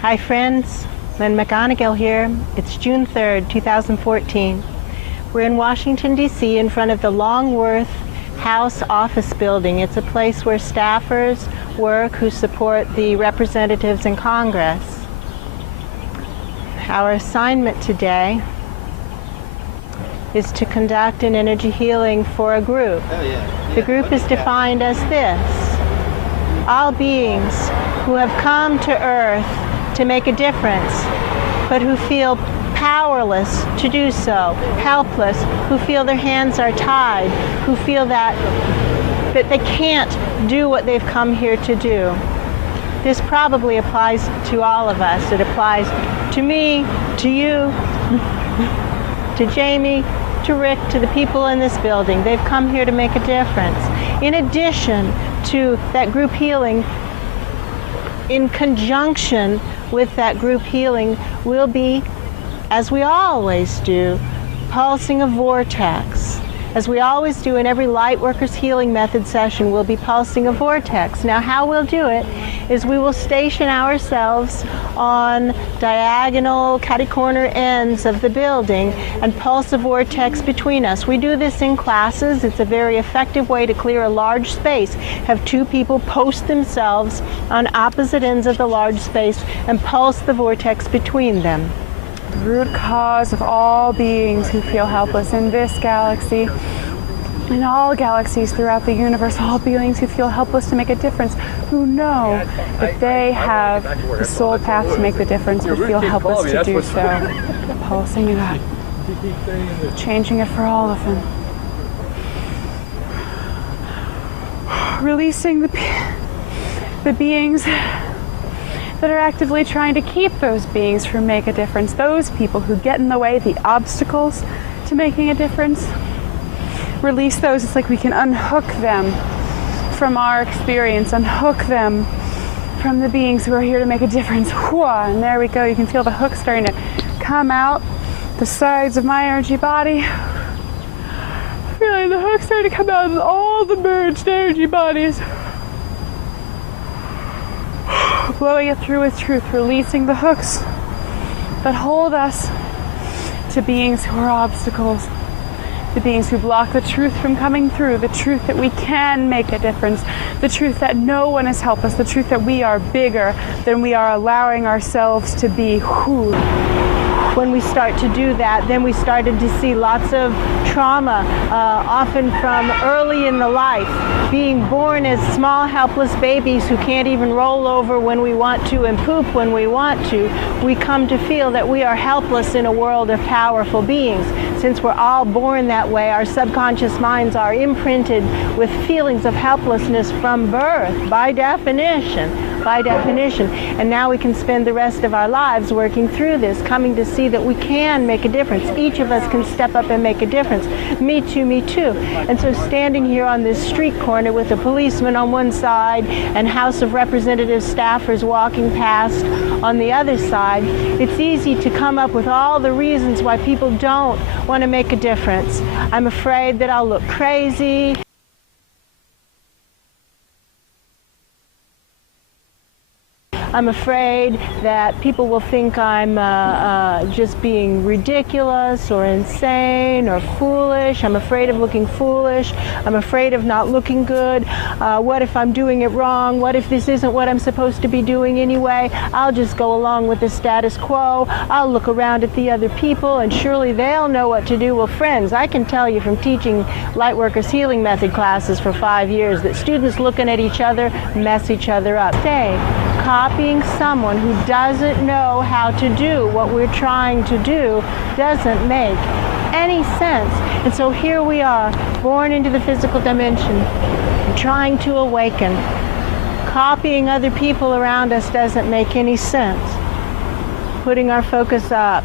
Hi friends, Lynn McGonigal here. It's June 3rd, 2014. We're in Washington D.C. in front of the Longworth House office building. It's a place where staffers work who support the representatives in Congress. Our assignment today is to conduct an energy healing for a group. The group is defined as this: all beings who have come to Earth to make a difference, but who feel powerless to do so, helpless, who feel their hands are tied, who feel that they can't do what they've come here to do. This probably applies to all of us. It applies to me, to you, to Jamie, to Rick, to the people in this building. They've come here to make a difference. In addition to that group healing, in conjunction with that group healing, we'll be, as we always do, pulsing a vortex. As we always do in every Lightworkers Healing Method session, we'll be pulsing a vortex. Now, how we'll do it is we will station ourselves on diagonal catty-corner ends of the building and pulse a vortex between us. We do this in classes. It's a very effective way to clear a large space. Have two people post themselves on opposite ends of the large space and pulse the vortex between them. The root cause of all beings who feel helpless in this galaxy, in all galaxies throughout the universe, all beings who feel helpless to make a difference, who know that they have the soul path to make the difference, but feel helpless to do so. Pulsing it up, changing it for all of them. Releasing the beings that are actively trying to keep those beings from making a difference, those people who get in the way, the obstacles to making a difference. Release those. It's like we can unhook them from our experience, unhook them from the beings who are here to make a difference. And there we go. You can feel the hook starting to come out the sides of my energy body. Feeling the hook starting to come out of all the merged energy bodies. Blowing it through with truth, releasing the hooks that hold us to beings who are obstacles, the beings who block the truth from coming through, the truth that we can make a difference, the truth that no one has helped us, the truth that we are bigger than we are allowing ourselves to be. When we start to do that, then we started to see lots of trauma, often from early in the life, being born as small, helpless babies who can't even roll over when we want to and poop when we want to. We come to feel that we are helpless in a world of powerful beings. Since we're all born that way, our subconscious minds are imprinted with feelings of helplessness from birth, by definition. And now we can spend the rest of our lives working through this, coming to see that we can make a difference. Each of us can step up and make a difference. Me too, me too. And so standing here on this street corner with a policeman on one side and House of Representatives staffers walking past on the other side, it's easy to come up with all the reasons why people don't want to make a difference. I'm afraid that I'll look crazy. I'm afraid that people will think I'm just being ridiculous or insane or foolish. I'm afraid of looking foolish. I'm afraid of not looking good. What if I'm doing it wrong? What if this isn't what I'm supposed to be doing anyway? I'll just go along with the status quo. I'll look around at the other people and surely they'll know what to do. Well, friends, I can tell you from teaching Lightworkers Healing Method classes for 5 years that students looking at each other mess each other up. Copying someone who doesn't know how to do what we're trying to do doesn't make any sense. And so here we are, born into the physical dimension, trying to awaken. Copying other people around us doesn't make any sense. Putting our focus up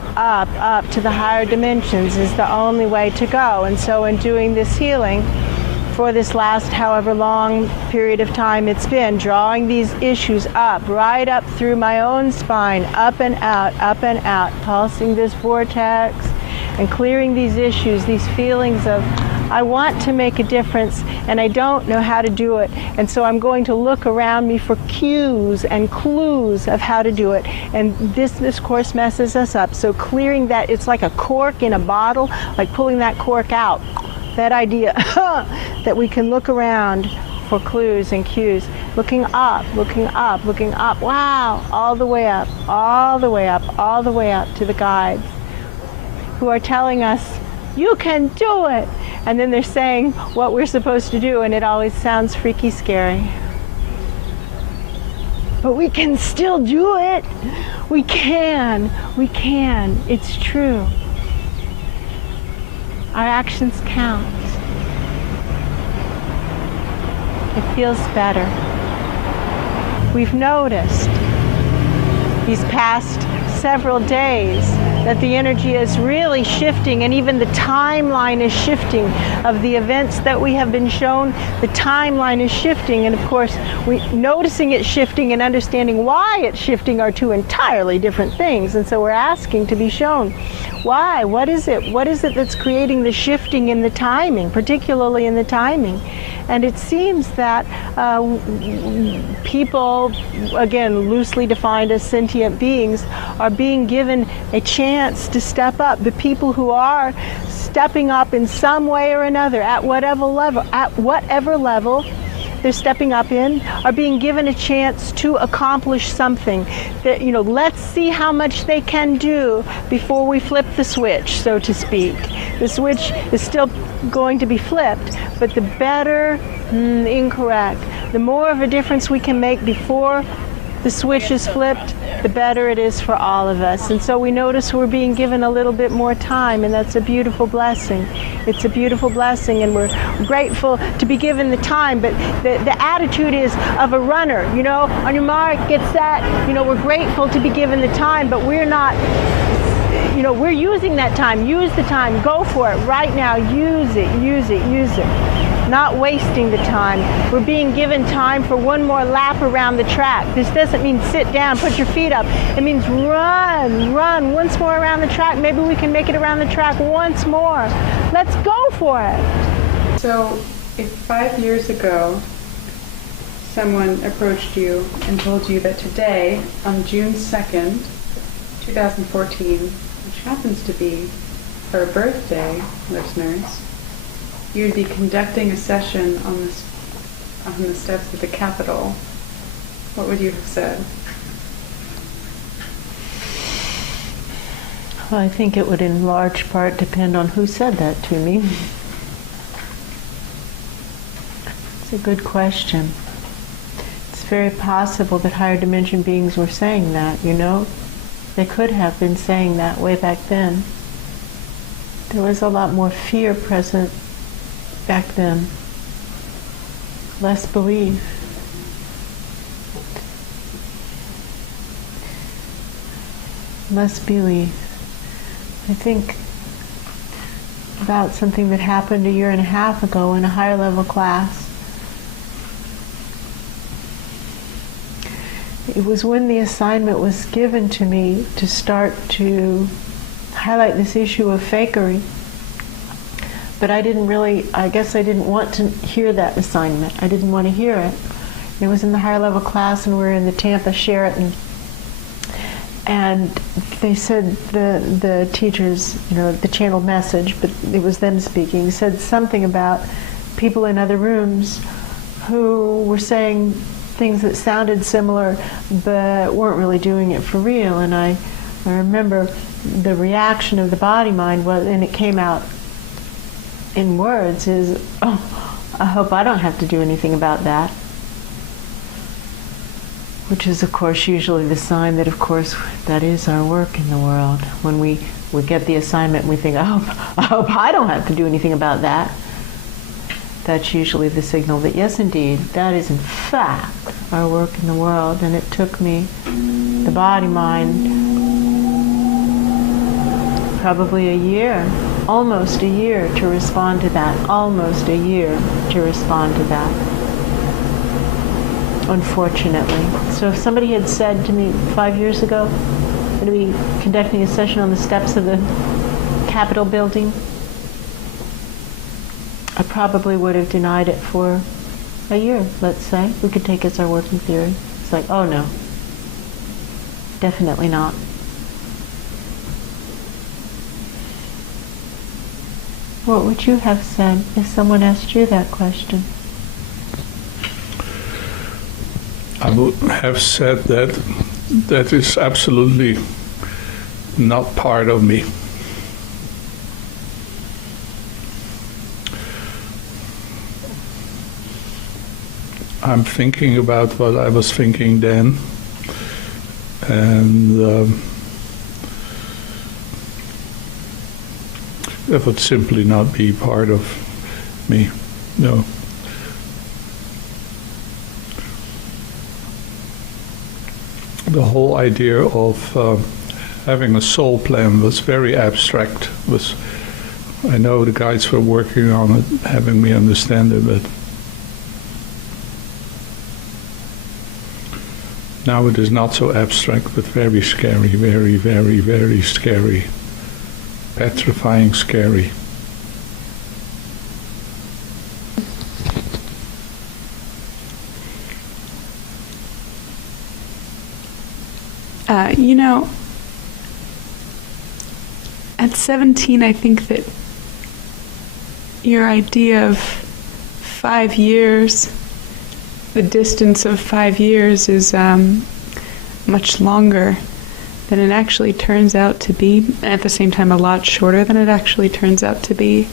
to the higher dimensions is the only way to go. And so in doing this healing, for this last however long period of time it's been, drawing these issues up, right up through my own spine, up and out, pulsing this vortex and clearing these issues, these feelings of I want to make a difference, and I don't know how to do it. And so I'm going to look around me for cues and clues of how to do it. And this course messes us up. So clearing that, it's like a cork in a bottle, like pulling that cork out. That idea that we can look around for clues and cues. Looking up, looking up, looking up. Wow, all the way up, all the way up, all the way up to the guides who are telling us, you can do it. And then they're saying what we're supposed to do, and it always sounds freaky scary. But we can still do it. We can. It's true. Our actions count. It feels better. We've noticed these past several days that the energy is really shifting, and even the timeline is shifting of the events that we have been shown. The timeline is shifting, and of course, noticing it shifting and understanding why it's shifting are two entirely different things. And so we're asking to be shown why. What is it? What is it that's creating the shifting in the timing, particularly in the timing? And it seems that people, again, loosely defined as sentient beings, are being given a chance to step up. The people who are stepping up in some way or another, at whatever level they're stepping up in, are being given a chance to accomplish something. That, let's see how much they can do before we flip the switch, so to speak. The switch is still going to be flipped, but the better, incorrect, the more of a difference we can make before the switch is flipped, the better it is for all of us. And so we notice we're being given a little bit more time, and that's a beautiful blessing. It's a beautiful blessing, and we're grateful to be given the time. But the attitude is of a runner, on your mark, get set. We're grateful to be given the time, but we're not, we're using that time. Use the time. Go for it right now. Use it, use it, use it. Not wasting the time. We're being given time for one more lap around the track. This doesn't mean sit down, put your feet up. It means run once more around the track. Maybe we can make it around the track once more. Let's go for it. So if 5 years ago someone approached you and told you that today, on June 2nd, 2014, which happens to be her birthday, listeners, you would be conducting a session on the steps of the Capitol, what would you have said? Well, I think it would in large part depend on who said that to me. It's a good question. It's very possible that higher dimension beings were saying that, They could have been saying that way back then. There was a lot more fear present back then. Less belief. Less belief. I think about something that happened a year and a half ago in a higher level class. It was when the assignment was given to me to start to highlight this issue of fakery. But I guess I didn't want to hear that assignment. I didn't want to hear it. It was in the higher level class, and we were in the Tampa Sheraton. And they said, the teachers, the channeled message, but it was them speaking, said something about people in other rooms who were saying things that sounded similar but weren't really doing it for real. And I remember the reaction of the body mind was, and it came out in words, is, I hope I don't have to do anything about that. Which is, of course, usually the sign that, of course, that is our work in the world. When we get the assignment and we think, I hope I don't have to do anything about that. That's usually the signal that, yes, indeed, that is in fact our work in the world. And it took me, the body mind, probably a year, almost a year to respond to that. Almost a year to respond to that. Unfortunately. So if somebody had said to me 5 years ago, I'm going to be conducting a session on the steps of the Capitol building, probably would have denied it for a year, let's say. We could take as our working theory. It's like, oh no, definitely not. What would you have said if someone asked you that question? I would have said that that is absolutely not part of me. I'm thinking about what I was thinking then, and that would simply not be part of me, no. The whole idea of having a soul plan was very abstract. I know the guides were working on it, having me understand it, but now it is not so abstract, but very scary, very, very, very scary. Petrifying scary. At 17, I think that your idea of 5 years, the distance of 5 years is much longer than it actually turns out to be, and at the same time a lot shorter than it actually turns out to be.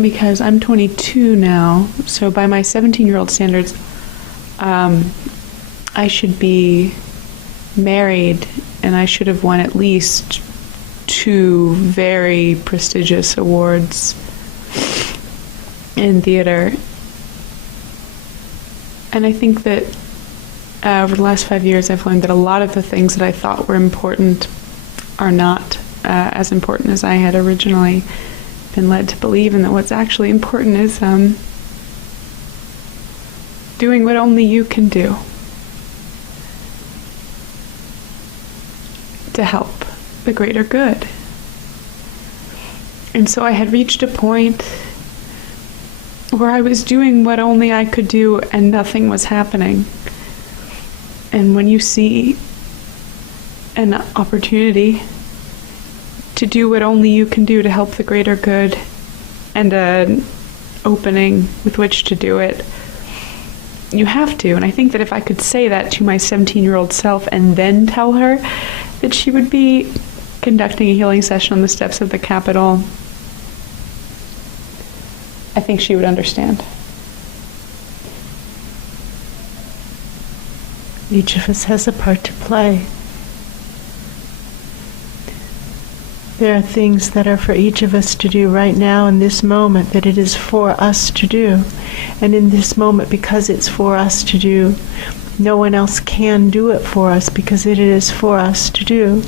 Because I'm 22 now, so by my 17-year-old standards, I should be married, and I should have won at least 2 very prestigious awards in theater. And I think that over the last 5 years, I've learned that a lot of the things that I thought were important are not as important as I had originally been led to believe, and that what's actually important is doing what only you can do to help the greater good. And so I had reached a point where I was doing what only I could do and nothing was happening. And when you see an opportunity to do what only you can do to help the greater good, and an opening with which to do it, you have to. And I think that if I could say that to my 17-year-old self and then tell her that she would be conducting a healing session on the steps of the Capitol, I think she would understand. Each of us has a part to play. There are things that are for each of us to do right now in this moment, that it is for us to do. And in this moment, because it's for us to do, no one else can do it for us because it is for us to do.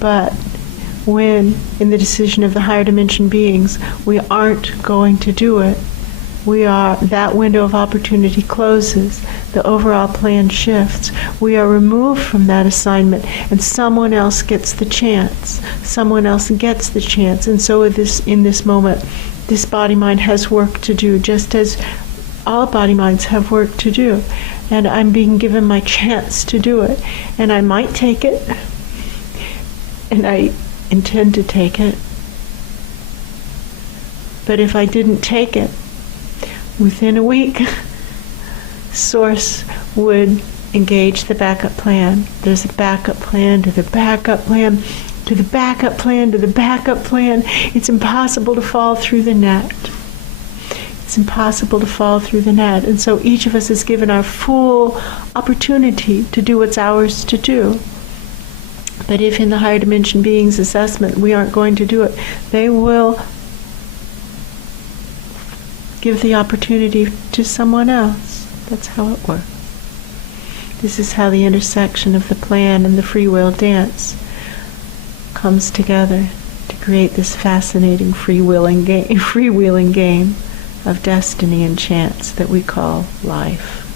But when, in the decision of the higher dimension beings, we aren't going to do it, that window of opportunity closes, the overall plan shifts, we are removed from that assignment, and someone else gets the chance. Someone else gets the chance. And so in this moment, this body-mind has work to do, just as all body-minds have work to do. And I'm being given my chance to do it. And I might take it, and I intend to take it. But if I didn't take it, within a week, Source would engage the backup plan. There's a backup plan to the backup plan to the backup plan to the backup plan. It's impossible to fall through the net. It's impossible to fall through the net. And so each of us is given our full opportunity to do what's ours to do. But if in the higher dimension beings assessment we aren't going to do it, they will give the opportunity to someone else. That's how it works. This is how the intersection of the plan and the free will dance comes together to create this fascinating freewheeling game of destiny and chance that we call life.